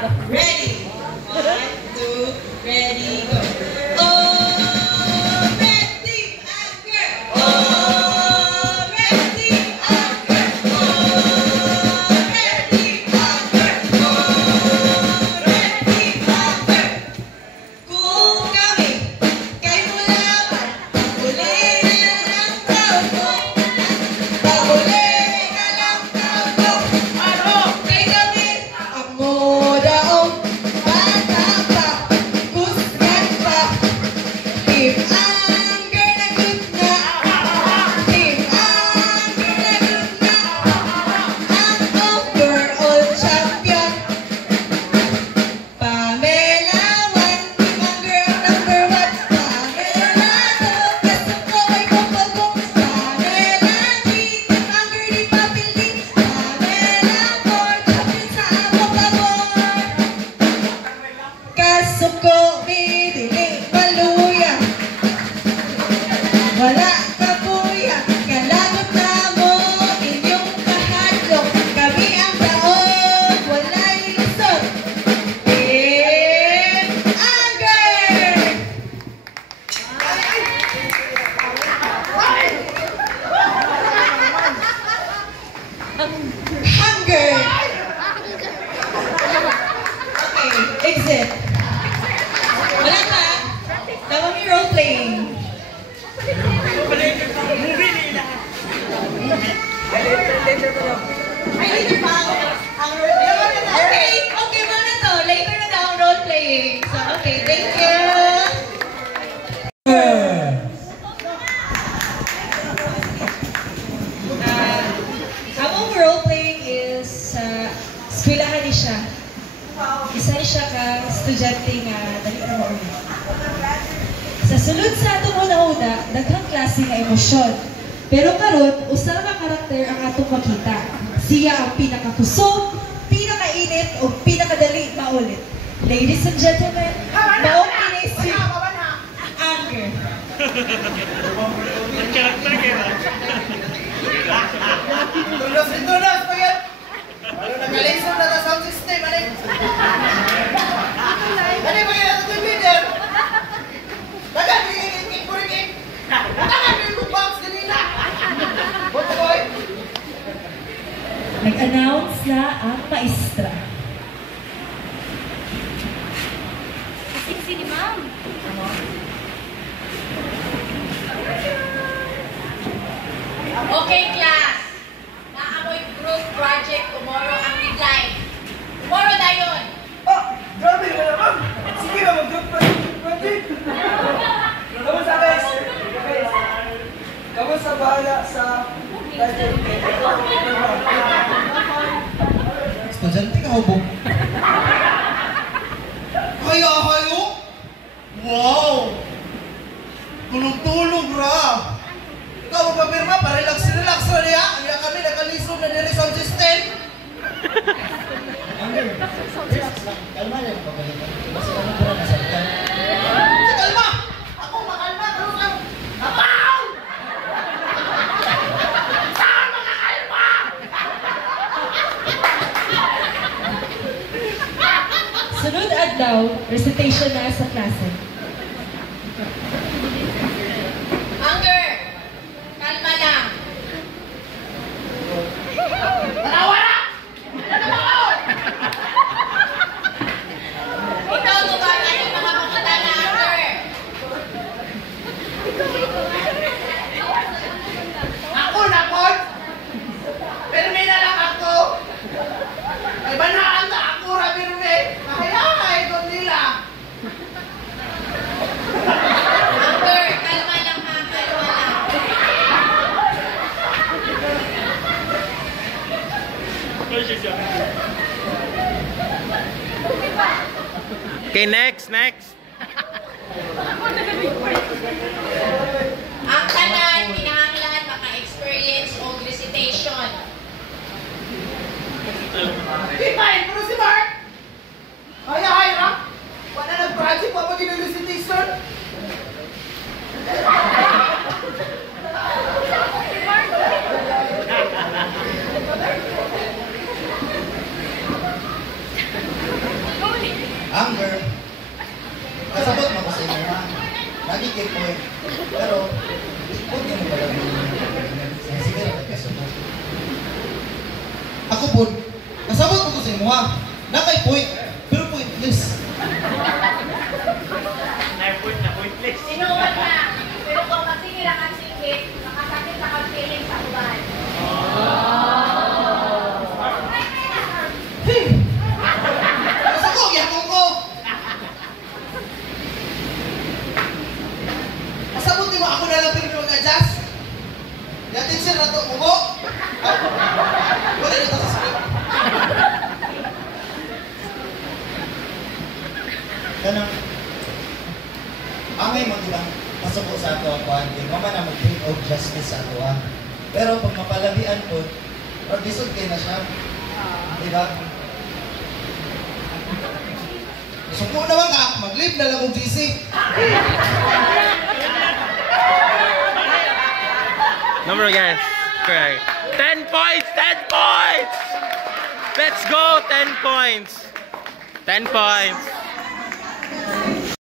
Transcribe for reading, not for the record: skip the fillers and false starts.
Ready? 1, 2, ready, go. Oh, red team, anchor. Oh, red team, anchor. Oh, red team, anchor. Oh, red team, anchor. Kung kami, kayo lamang, huli na lang tawag mo. Pahuli ka lang tawag mo. Ano? Kay kami, amo daong bata pa, kusgan pa. Team Anger na good na. Team Anger na good na. Ang overall champion. Pamela 1, Team Anger ang number 1. Pamela 2, gusto ko ay kupagong. Pamela 3, Team Anger di papildi. Pamela 4, champion sa abot-abot. Kaso ko bidili maluya. Wala ka buya, kalagot na mo inyong kahadlok. Kami ang daon, wala'y lusot. Team Anger! Hunger! Okay, exit. Wala ka? Dawa may role-playing. Ay, later pa ang role-playing. Okay mo na to. Later na daw ang role-playing. So, okay, thank you. Among role-playing is eskwelahan ni siya. Isa ni siya ka estudyante nga dali ka mauna. Sa sulod sa atong una-una, daghang klase nga emosyon. Pero karon, usa nga karakter ang atong makita. Siya ang pinakakusog, pinakainit o pinakadali maulit. Ladies and gentlemen, mao kini si Anger. Tulos, pagyan! Ano nagalisod na sa sound system, ano? Ano yung pagyan natin yung leader? Dagan, ring. Dagan, ring box kanina! Boto boy! Nag-announce na ang maestra. Sexy ni Ma'am. Okay, class. Naamoy group project tomorrow ang deadline. Tomorrow na yun. Oh! Grabe mo naman! Sige na, mag-group project! Kamu sa guys? Kamu sa bahala sa project? Estudyante ka, hubog. Hayo! Wow! Tulog-tulog ra! Ikaw magpapirma, pa-relax na niya. Kaya kami nakalisod na nire sound system. Relax lang. Kalma lang. Basta ano ko na nasaktan. Kalma! Ako makalma. Tulog lang. Napaw! Saan makakalma? Sunod adlaw, recitation na sa klase. Anger. Kalma lang. Tanawa na! Ikaw tubagan yung mga makata na Anger. Ako na, Paul! Permi na lang ako! Ay, banaan na ako, Rabirme! Mahayahay ko nila! Anger. Kalma lang ha. Kalma lang. Okay, next. Ang tanan, kinahanglan maka-experience o recitation. Ipain mo na si Mark! Hayahay na! Wala nag-project pa pag in-recitation! anger. Kasabot mo ko sa inyo ha. Lagi kay point. Pero, huwag niyo mo pala sige na kasabot. Ako po, kasabot mo ko sa inyo ha. Nakay point. Pero pointless. Sinuwag na. Pero kung masihira kang singit, makasakit na kang feeling sa uban. Masako, yakong ko. Kasabot mo ako na lang pero mag-adjust. Yatin siya na ito, mubo. Wala na ito sa script. Ganang, angay mo diba, masuko sa ato ang kuhanti, mama na mag-bring of justice sa ato ha. Pero pag mapalabian po, or disod kayo na siya. Diba? Suko naman ka, mag-live na lang kong GC. Number guys. Correct. 10 points! 10 points! Let's go! 10 points! 10 points!